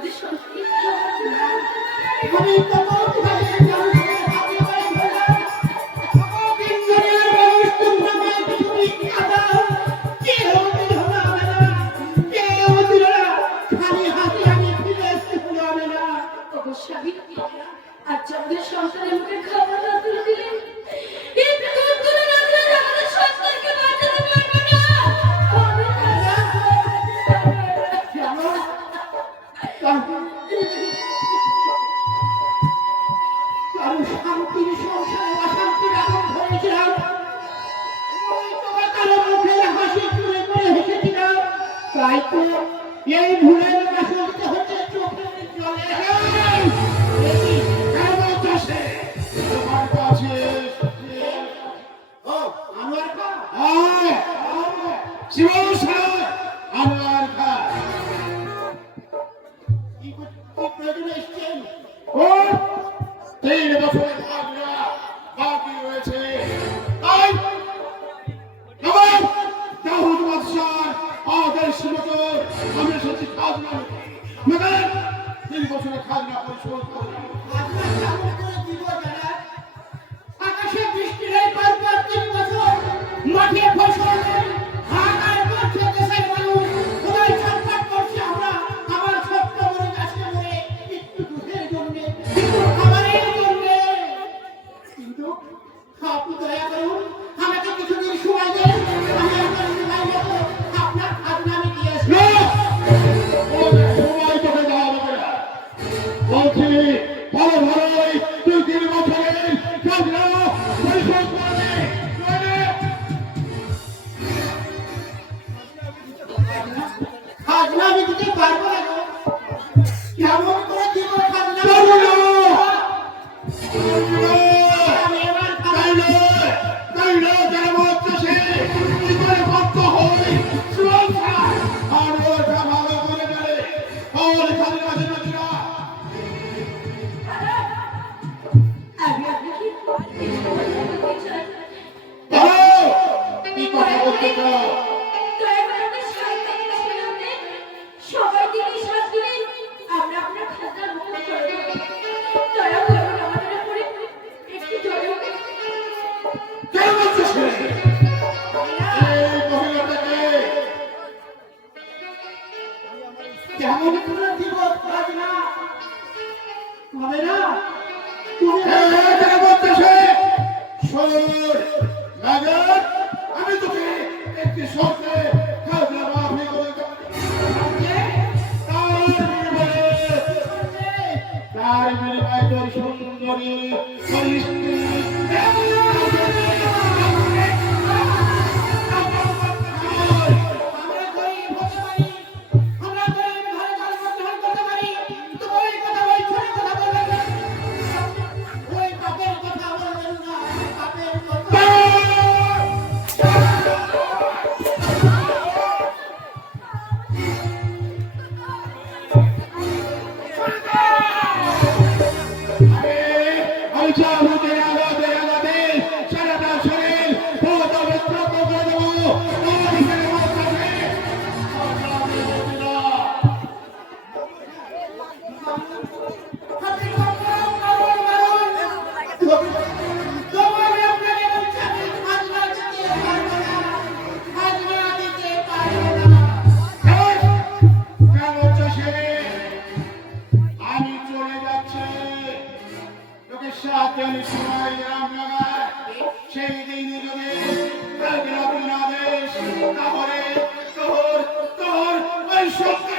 আমাদের সংস্কৃতি আমি কত ভাবে জানতে আমি আচ্ছা আমাদের সংসারের মুখে খাবার না তুলে দিলেন এই দুধ তুলে না দিলে আমাদের সংসারকে বাঁচাতে পারবে না আমি শান্তির সংসারে অশান্তির আগুন ধরেছিলাম তোমার কারো মুখে হাসি তুলে করে হেসেছিলাম তাই তো এই ভুলের আসলতে হচ্ছে চোখের জলে খাজনা পরিশোধ করে আকাশে বৃষ্টি নেই পরপর 3 বছর মাঠে ফসল নেই হাহাকার করছে দেশের মানুষ সবাই ছটফট করছে আমরা আমার ছোট্ট বড় গাছে মরে একটু দুধের জন্য একটু খাবারের জন্য কিন্তু আপনি দয়া করুন আমাকে কিছুদিন সময় দেন আমি আপনার সময় মতো আপনার খাজনা আমি দিয়ে আসবো সময় তোকে দেওয়া হবে না বলছি ভালো ভালোই 2-3 বছরের খাজনা পরিশোধ করবে খাজনা আমি দিতে পারবো না কেমন করে দিব খাজনা আমি এবার আমি আপনাকে কি কথা বলতে চাও দয়া করে আমাদের সাহিত্য ছেড়ে দেন সবাই দিকে শ্বাস দিলেন আমরা আপনার খাজনার মুখ করে দেব দয়া করুন আমাদের উপরে একটু দয়া কেন বলছিস এই মহিলাটাকে কেমন করে দিব খাজনা হবে না তুমি আমি তোকে একটি শর্তে খাজনা মাফি করে দেব তার বিনিময়ে তোর সুন্দরী পরিস্থিতি আমরা গরিব হতে পারি আমরা গরিব ঘরে জন্মগ্রহণ করতে পারি কিন্তু ওই কথা ওই ছোট কথা বলবেন না ওই পাপের কথা বলবেন না পাপের কথা আমি চাবো দেয়ালাতে সারাটা শরীর বহুত অবস্থাত করে দেবো আমি চলে যাচ্ছি তোকে সাথের সময় রামনগর সেই দিনে যদি আদেশ তাহলে তোর ওই সত্য